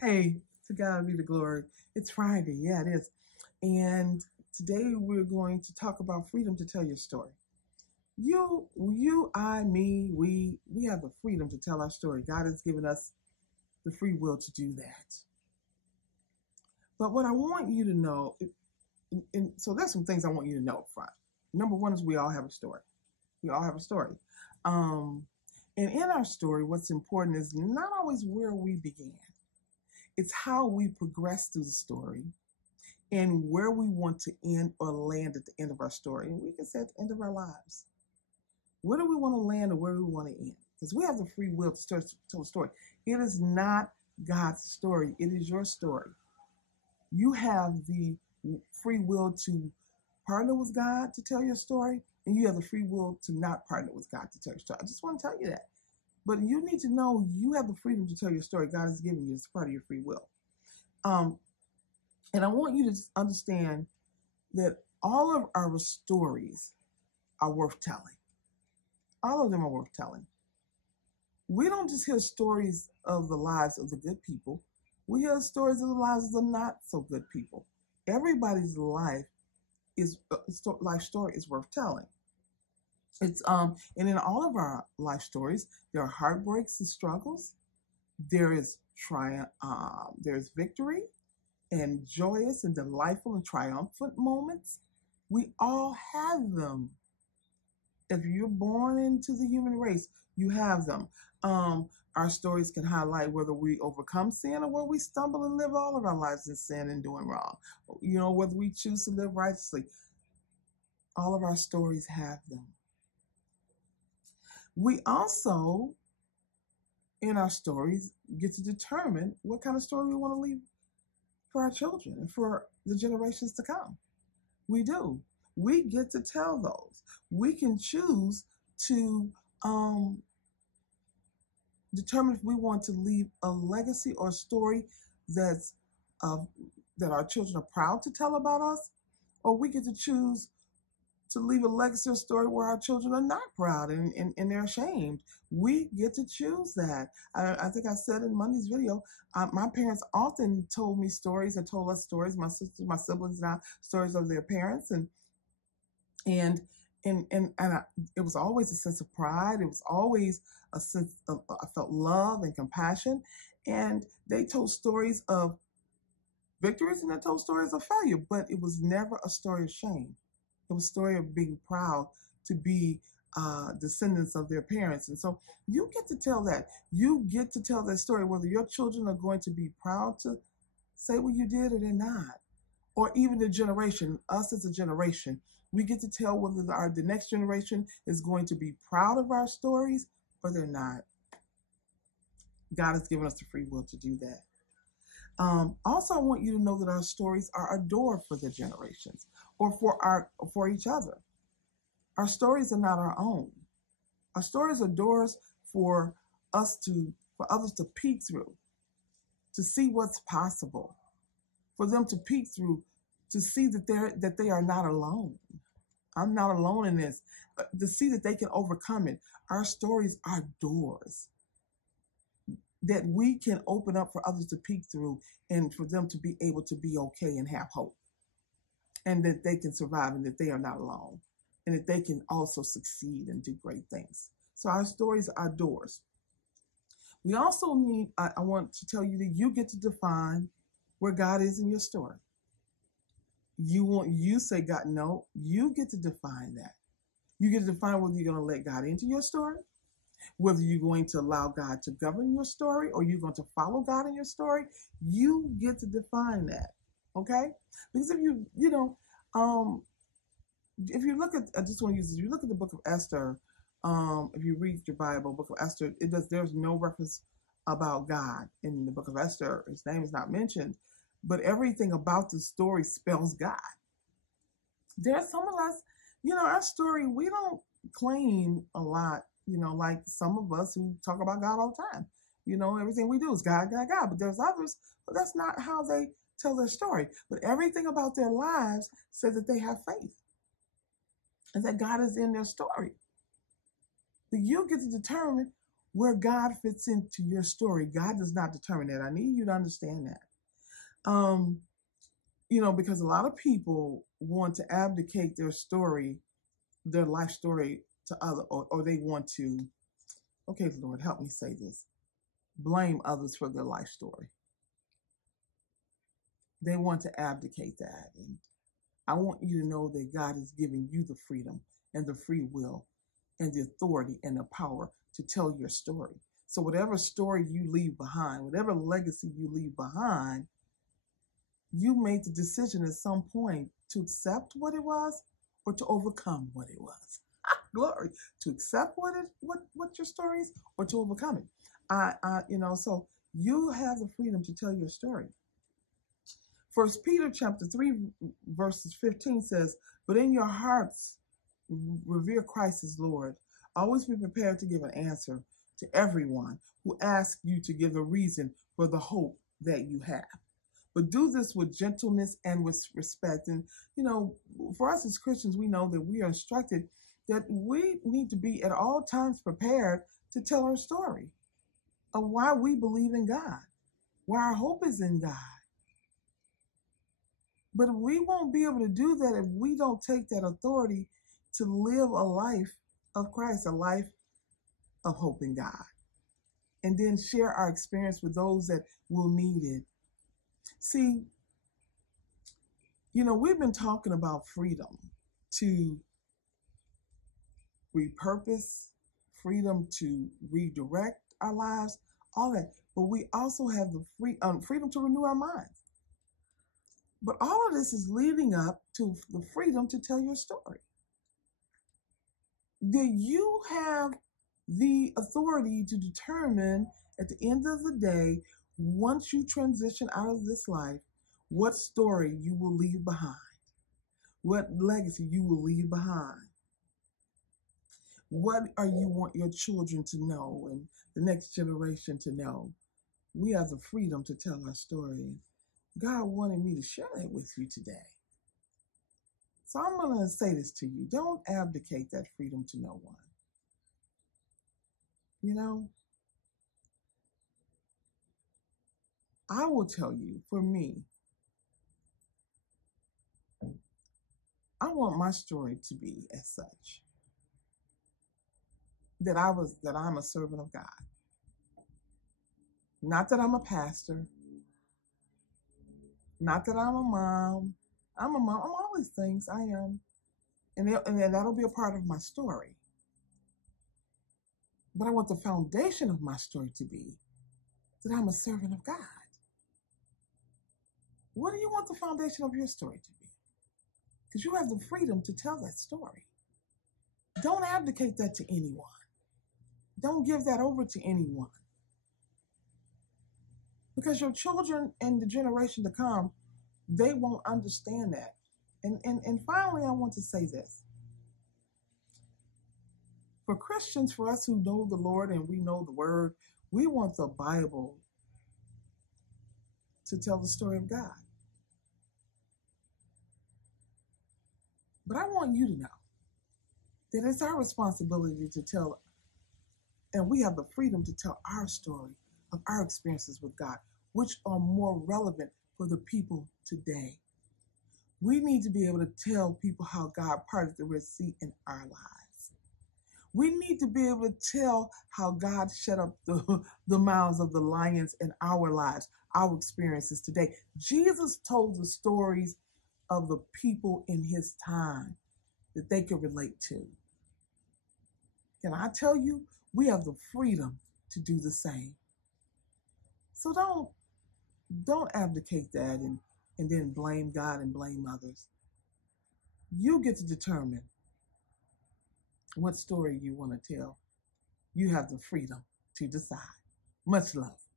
Hey, to God be the glory. It's Friday. Yeah, it is. And today we're going to talk about freedom to tell your story. I, me, we have the freedom to tell our story. God has given us the free will to do that. But what I want you to know, so there's some things I want you to know up front. Number one is we all have a story. We all have a story. Um, and in our story, what's important is not always where we began. It's how we progress through the story and where we want to end or land at the end of our story. And we can say at the end of our lives. Where do we want to land or where do we want to end? Because we have the free will to tell a story. It is not God's story, it is your story. You have the free will to partner with God to tell your story, and you have the free will to not partner with God to tell your story. I just want to tell you that. But you need to know you have the freedom to tell your story. God has given you as part of your free will. And I want you to understand that all of our stories are worth telling. All of them are worth telling. We don't just hear stories of the lives of the good people. We hear stories of the lives of the not so good people. Everybody's life story is worth telling. It's and in all of our life stories, there are heartbreaks and struggles. There is triumph. There's victory and joyous and delightful and triumphant moments. We all have them. If you're born into the human race, you have them. Our stories can highlight whether we overcome sin or whether we stumble and live all of our lives in sin and doing wrong. Whether we choose to live righteously. All of our stories have them. We also, in our stories, get to determine what kind of story we want to leave for our children and for the generations to come. We do. We get to tell those. We can choose to determine if we want to leave a legacy or a story that's that our children are proud to tell about us, or we get to choose to leave a legacy or story where our children are not proud and they're ashamed. We get to choose that. I think I said in Monday's video, my parents often told me stories and told us stories, my sisters, my siblings and I, stories of their parents. It was always a sense of pride. It was always a sense of, I felt love and compassion. And they told stories of victories and they told stories of failure, but it was never a story of shame. It was a story of being proud to be descendants of their parents. And so you get to tell that. You get to tell that story, whether your children are going to be proud to say what you did or they're not. Or even the generation, us as a generation, we get to tell whether the next generation is going to be proud of our stories or they're not. God has given us the free will to do that. Also, I want you to know that our stories are adored for the generations or for each other. Our stories are not our own. Our stories are doors for others to peek through, to see what's possible, for them to peek through, to see that they are not alone. I'm not alone in this. To see that they can overcome it. Our stories are doors that we can open up for others to peek through and for them to be able to be okay and have hope. And that they can survive and that they are not alone. And that they can also succeed and do great things. So our stories are doors. We also I want to tell you that you get to define where God is in your story. You say, God, no, you get to define that. You get to define whether you're going to let God into your story, whether you're going to allow God to govern your story, or you're going to follow God in your story. You get to define that. Okay? Because if you look at, I just want to use this, if you look at the book of Esther, if you read your Bible, book of Esther, there's no reference about God in the book of Esther. His name is not mentioned, but everything about the story spells God. There's some of us, our story, we don't claim a lot, like some of us who talk about God all the time. Everything we do is God, God, God. But there's others, but that's not how they tell their story. But everything about their lives says that they have faith and that God is in their story. But you get to determine Where God fits into your story, God does not determine that. I need you to understand that. Because a lot of people want to abdicate their story, their life story to other, or they want to, okay, Lord, help me say this, blame others for their life story. They want to abdicate that. And I want you to know that God is giving you the freedom and the free will and the authority and the power to tell your story. So whatever story you leave behind, whatever legacy you leave behind, you made the decision at some point to accept what it was or to overcome what it was. Glory. To accept what your story is or to overcome it. So you have the freedom to tell your story. First Peter chapter 3 verses 15 says, "But in your hearts revere Christ as Lord. Always be prepared to give an answer to everyone who asks you to give a reason for the hope that you have. But do this with gentleness and with respect." And, for us as Christians, we know that we are instructed that we need to be at all times prepared to tell our story of why we believe in God, why our hope is in God. But we won't be able to do that if we don't take that authority to live a life of Christ, a life of hope in God, and then share our experience with those that will need it. See, we've been talking about freedom to repurpose, freedom to redirect our lives, all that. But we also have the freedom to renew our minds. But all of this is leading up to the freedom to tell your story. That you have the authority to determine at the end of the day, once you transition out of this life, what story you will leave behind, what legacy you will leave behind. What are you want your children to know and the next generation to know? We have the freedom to tell our story. God wanted me to share that with you today. So I'm going to say this to you. Don't abdicate that freedom to no one. I will tell you, for me, I want my story to be as such. That I'm a servant of God. Not that I'm a pastor. Not that I'm a mom. I'm a mom. I'm all these things. I am. And that'll be a part of my story. But I want the foundation of my story to be that I'm a servant of God. What do you want the foundation of your story to be? Because you have the freedom to tell that story. Don't abdicate that to anyone. Don't give that over to anyone. Because your children and the generation to come, they won't understand that. And finally, I want to say this. For Christians, for us who know the Lord and we know the Word, we want the Bible to tell the story of God. But I want you to know that it's our responsibility to tell, and we have the freedom to tell our story of our experiences with God, which are more relevant for the people today. We need to be able to tell people how God parted the Red Sea in our lives. We need to be able to tell how God shut up the mouths of the lions in our lives, our experiences today. Jesus told the stories of the people in his time that they could relate to. Can I tell you, we have the freedom to do the same. So don't abdicate that and then blame God and blame others. You get to determine what story you want to tell. You have the freedom to decide. Much love.